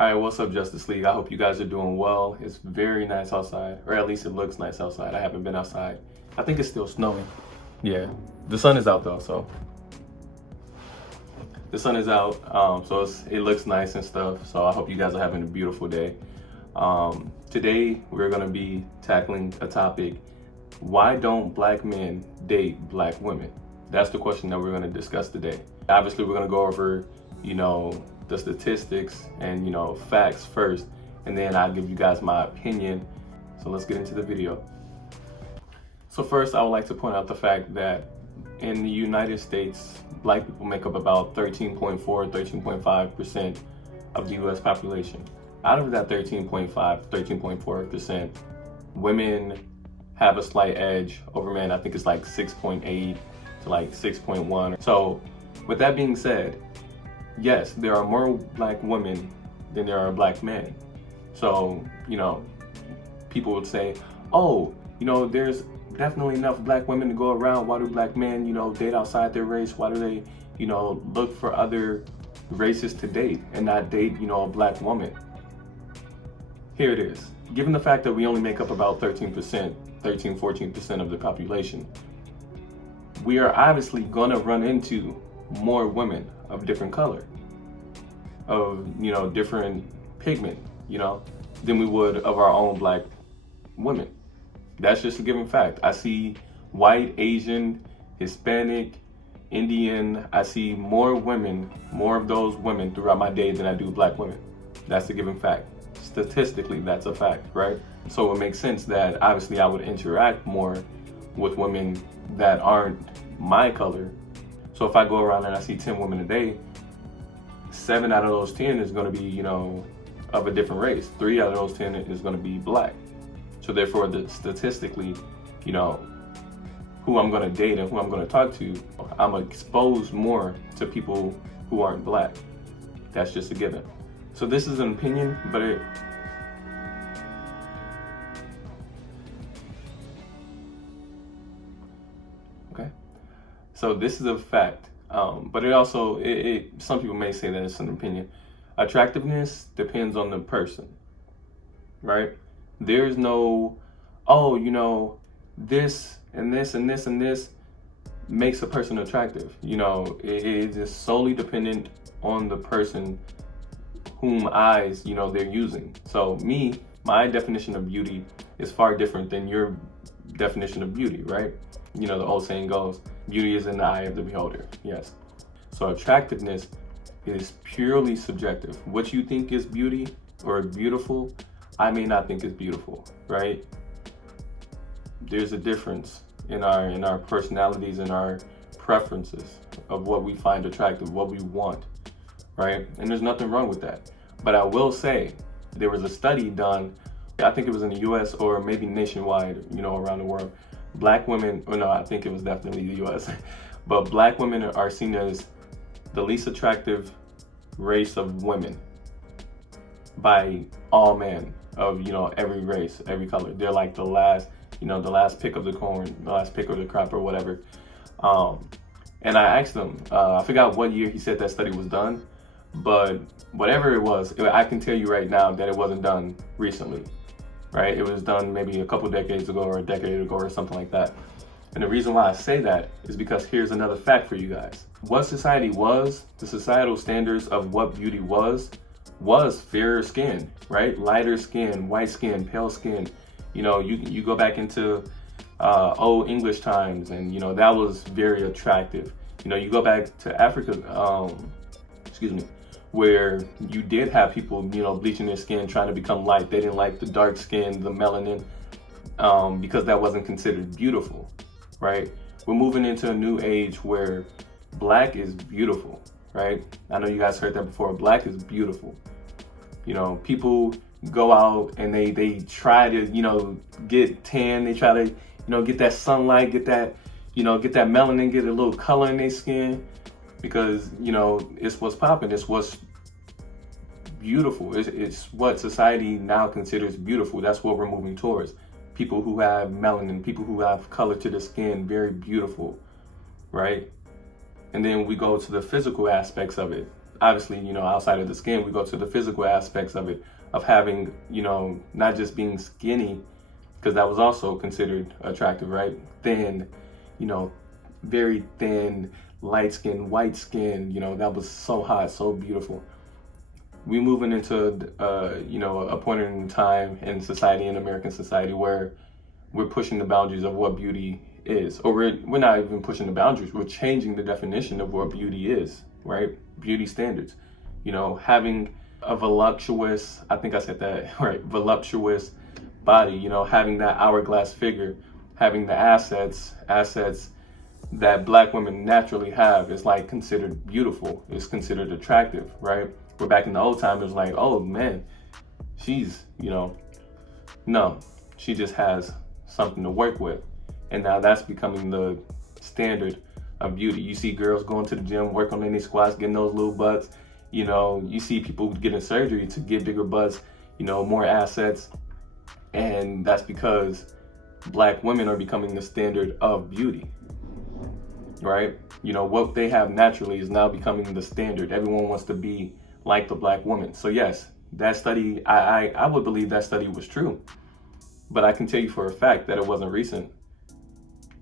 All right, what's up, Justice League? I hope you guys are doing well. It's very nice outside, or at least it looks nice outside. I haven't been outside. I think it's still snowing. Yeah, the sun is out though, so the sun is out. So it looks nice and stuff. So I hope you guys are having a beautiful day. Today we're gonna be tackling a topic: why don't black men date black women? That's the question that we're gonna discuss today. Obviously, we're gonna go over, the statistics and facts first, and then I'll give you guys my opinion. So let's get into the video. So first, I would like to point out the fact that in the United States, black people make up about 13.5% of the US population. Out of that 13.4%, women have a slight edge over men. I think it's like 6.8 to like 6.1. So with that being said, yes, there are more black women than there are black men. So, people would say, oh, there's definitely enough black women to go around. Why do black men, date outside their race? Why do they, look for other races to date and not date, a black woman? Here it is. Given the fact that we only make up about 14% of the population, we are obviously gonna run into more women of different color, of different pigment, than we would of our own black women. That's just a given fact. I see white, Asian, Hispanic, Indian. I see more of those women throughout my day than I do black women. That's a given fact. Statistically, that's a fact, right? So it makes sense that obviously I would interact more with women that aren't my color. So if I go around and I see 10 women a day, 7 out of those 10 is going to be, of a different race. 3 out of those 10 is going to be black. So therefore, statistically, who I'm going to date and who I'm going to talk to, I'm exposed more to people who aren't black. That's just a given. So this is an opinion, but okay. So this is a fact, but it also, some people may say that it's an opinion. Attractiveness depends on the person, right? There's no, this and this and this and this makes a person attractive. It is just solely dependent on the person whom eyes, they're using. So my definition of beauty is far different than your definition of beauty, right? The old saying goes, beauty is in the eye of the beholder. Yes. So attractiveness is purely subjective. What you think is beauty or beautiful, I may not think is beautiful, right? There's a difference in our personalities and our preferences of what we find attractive, what we want, right? And there's nothing wrong with that. But I will say, there was a study done, I think it was in the US or maybe nationwide, around the world. Black women, or no, I think it was definitely the US, but black women are seen as the least attractive race of women by all men of, every race, every color. They're like the last pick of the corn, the last pick of the crop or whatever. And I asked him, I forgot what year he said that study was done, but whatever it was, I can tell you right now that it wasn't done recently, right? It was done maybe a couple decades ago or a decade ago or something like that. And the reason why I say that is because here's another fact for you guys. What society was, the societal standards of what beauty was fairer skin, right? Lighter skin, white skin, pale skin. You go back into old English times, and that was very attractive. You go back to Africa, where you did have people, bleaching their skin, trying to become light. They didn't like the dark skin, the melanin, because that wasn't considered beautiful, right? We're moving into a new age where black is beautiful, right? I know you guys heard that before. Black is beautiful. People go out and they try to, get tan. They try to, get that sunlight, get that melanin, get a little color in their skin, because, it's what's popping. It's what's beautiful. It's what society now considers beautiful. That's what we're moving towards. People who have melanin, people who have color to the skin, very beautiful, right? And then we go to the physical aspects of it. obviously, outside of the skin, we go to the physical aspects of it, of having, not just being skinny, because that was also considered attractive, right? Thin, very thin, light skin, white skin, that was so hot, so beautiful. We moving into, a point in time in society, in American society, where we're pushing the boundaries of what beauty is, or we're not even pushing the boundaries. We're changing the definition of what beauty is, right? Beauty standards, having a voluptuous, I think I said that right, voluptuous body, having that hourglass figure, having the assets that Black women naturally have is like considered beautiful, is considered attractive, right? Where back in the old time, it was like, oh man, she's, no, she just has something to work with. And now that's becoming the standard of beauty. You see girls going to the gym, work on any squats, getting those little butts. You see people getting surgery to get bigger butts, more assets. And that's because Black women are becoming the standard of beauty, right? What they have naturally is now becoming the standard. Everyone wants to be like the Black woman. So yes, that study, I would believe that study was true, but I can tell you for a fact that it wasn't recent,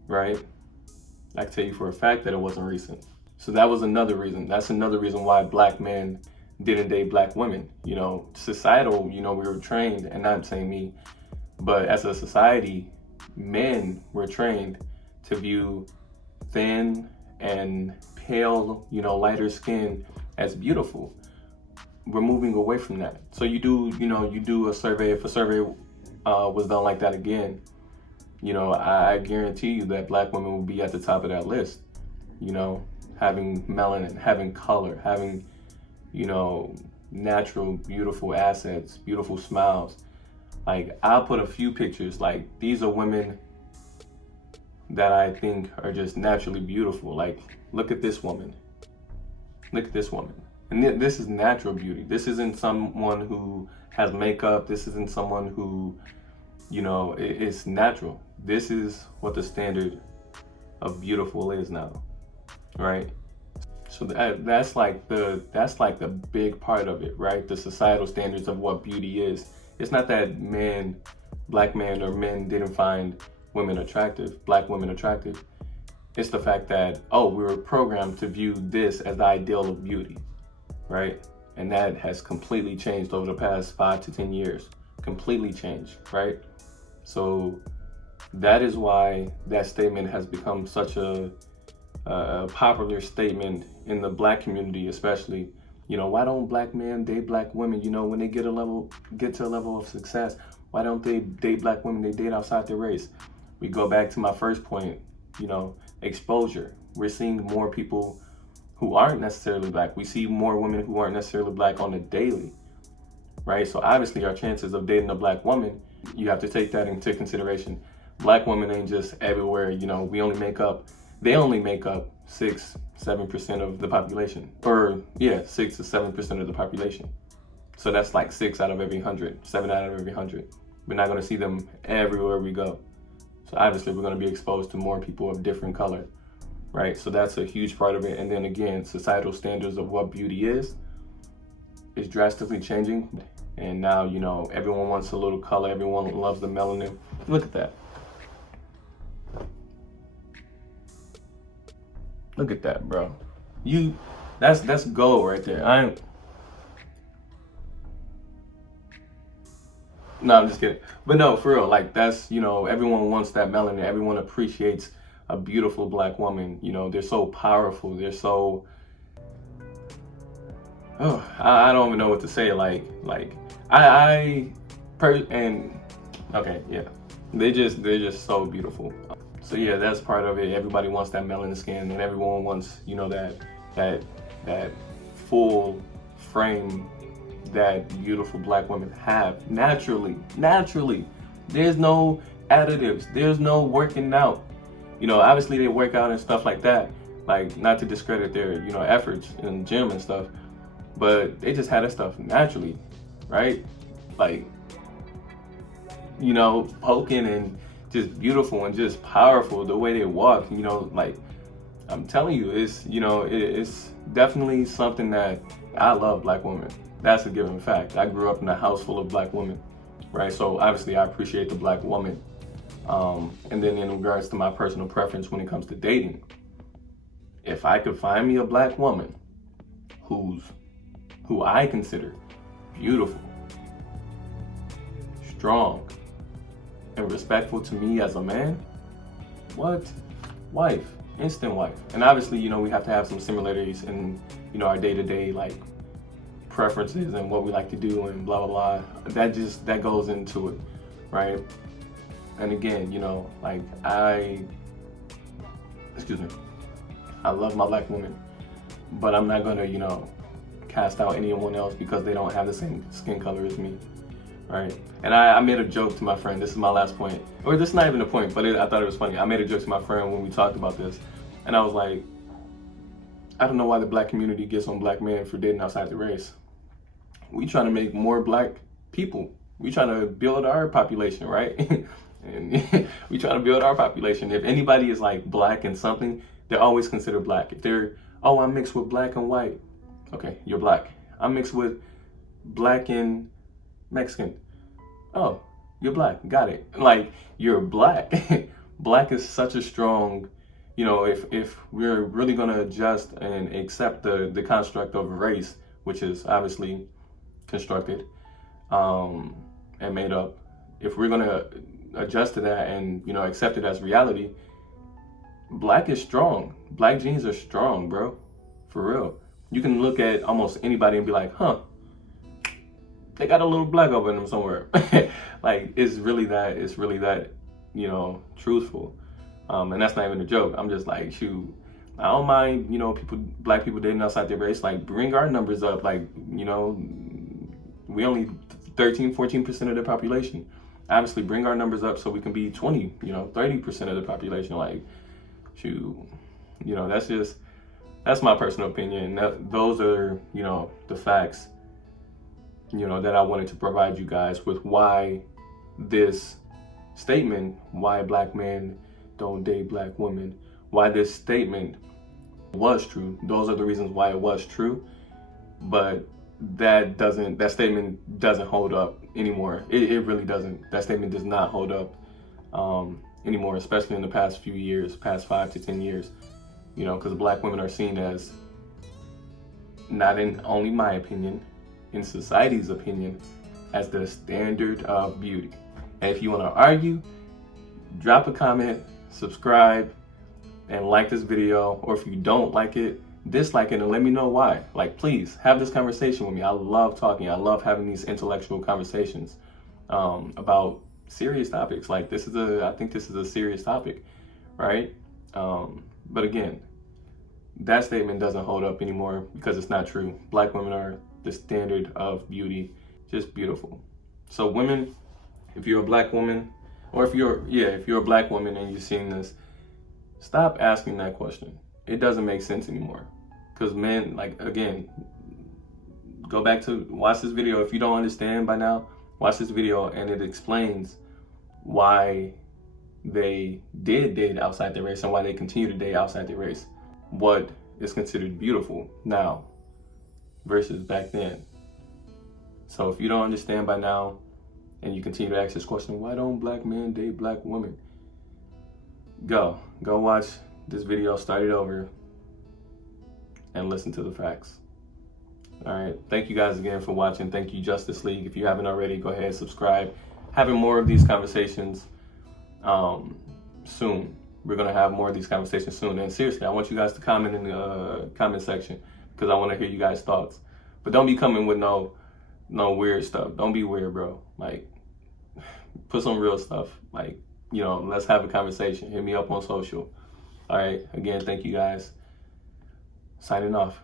right? I can tell you for a fact that it wasn't recent. So that was another reason. That's another reason why Black men didn't date Black women. Societal, we were trained, and not saying me, but as a society, men were trained to view thin and pale, lighter skin as beautiful. We're moving away from that. So you do a survey. If a survey was done like that again, I guarantee you that Black women will be at the top of that list. Having melanin, having color, having, natural, beautiful assets, beautiful smiles. Like, I'll put a few pictures. Like, these are women that I think are just naturally beautiful. Like, look at this woman. Look at this woman. And this is natural beauty. This isn't someone who has makeup. This isn't someone who, it's natural. This is what the standard of beautiful is now, right? So that's like the big part of it, right? The societal standards of what beauty is. It's not that Black men or men didn't find women attractive, Black women attractive. It's the fact that, we were programmed to view this as the ideal of beauty, right? And that has completely changed over the past 5 to 10 years. Completely changed, right? So that is why that statement has become such a popular statement in the Black community, especially. Why don't Black men date Black women? When they get to a level of success, why don't they date Black women? They date outside their race. We go back to my first point, exposure. We're seeing more people who aren't necessarily Black. We see more women who aren't necessarily Black on the daily, right? So obviously our chances of dating a Black woman, you have to take that into consideration. Black women ain't just everywhere. They only make up 6-7% of the population, 6 to 7% of the population. So that's like 6 out of every 100, 7 out of every 100. We're not going to see them everywhere we go. So obviously we're going to be exposed to more people of different color, right? So that's a huge part of it. And then again, societal standards of what beauty is drastically changing. And now, everyone wants a little color. Everyone loves the melanin. Look at that. Look at that, bro. That's gold right there. No, I'm just kidding. But no, for real, like that's, everyone wants that melanin. Everyone appreciates a beautiful Black woman. They're so powerful. They're so, I don't even know what to say. They're just so beautiful. So yeah, that's part of it. Everybody wants that melanin skin, and everyone wants, that full frame that beautiful Black women have naturally. There's no additives. There's no working out. Obviously they work out and stuff like that. Like, not to discredit their, efforts in the gym and stuff, but they just had that stuff naturally, right? Like, poking and just beautiful and just powerful the way they walk. I'm telling you, it's it's definitely something that I love black women. That's a given fact. I grew up in a house full of black women, right? So obviously I appreciate the black woman. And then in regards to my personal preference when it comes to dating, if I could find me a black woman who I consider beautiful, strong, and respectful to me as a man, what? Wife, instant wife. And obviously, you know, we have to have some similarities in, you know, our day-to-day like preferences and what we like to do and blah blah blah. That goes into it, right? And again, you know, like I love my black woman, but I'm not gonna, you know, cast out anyone else because they don't have the same skin color as me, right? And I made a joke to my friend. This is my last point, or this is not even a point, but I thought it was funny. I made a joke to my friend when we talked about this, and I was like, I don't know why the black community gets on black men for dating outside the race. We trying to make more black people. We trying to build our population, right? And we trying to build our population. If anybody is like black and something, they're always considered black. If they're, oh, I'm mixed with black and white. Okay, you're black. I'm mixed with black and Mexican. Oh, you're black. Got it. Like, you're black. Black is such a strong, you know, if we're really going to adjust and accept the construct of race, which is obviously constructed and made up, if we're going to adjust to that and, you know, accept it as reality, black is strong. Black genes are strong, bro. For real. You can look at almost anybody and be like, huh, they got a little black over them somewhere. Like, it's really that, you know, truthful. And that's not even a joke. I'm just like, shoot, I don't mind, you know, black people dating outside their race. Like, bring our numbers up. Like, you know, we only 13-14% of the population. Obviously, bring our numbers up so we can be 20, you know, 30% of the population. Like, shoot, you know, that's my personal opinion. Those are, you know, the facts, you know, that I wanted to provide you guys with why this statement, why black men don't date black women, why this statement was true. Those are the reasons why it was true. But that statement doesn't hold up anymore. It really doesn't. That statement does not hold up anymore, especially in the past few years, past 5 to 10 years. You know, because black women are seen as, not in only my opinion, in society's opinion, as the standard of beauty. And if you want to argue, drop a comment, subscribe, and like this video. Or if you don't like it, dislike it and let me know why. Like, please have this conversation with me. I love talking. I love having these intellectual conversations about serious topics. Like, I think this is a serious topic, right? But again, that statement doesn't hold up anymore because it's not true. Black women are the standard of beauty, just beautiful. So women, if you're a black woman, or if you're a black woman and you're seeing this, stop asking that question. It doesn't make sense anymore. Because men, like, again, go back to watch this video. If you don't understand by now, watch this video and it explains why they did date outside their race and why they continue to date outside their race. What is considered beautiful now versus back then. So if you don't understand by now and you continue to ask this question, why don't black men date black women? Go watch this video, start it over, and listen to the facts. All right, thank you guys again for watching. Thank you, Justice League. If you haven't already, go ahead and subscribe. Having more of these conversations soon. We're gonna have more of these conversations soon. And seriously, I want you guys to comment in the comment section because I want to hear you guys' thoughts. But don't be coming with no weird stuff. Don't be weird, bro. Like, put some real stuff. Like, you know, let's have a conversation. Hit me up on social. All right. Again, thank you guys. Signing off.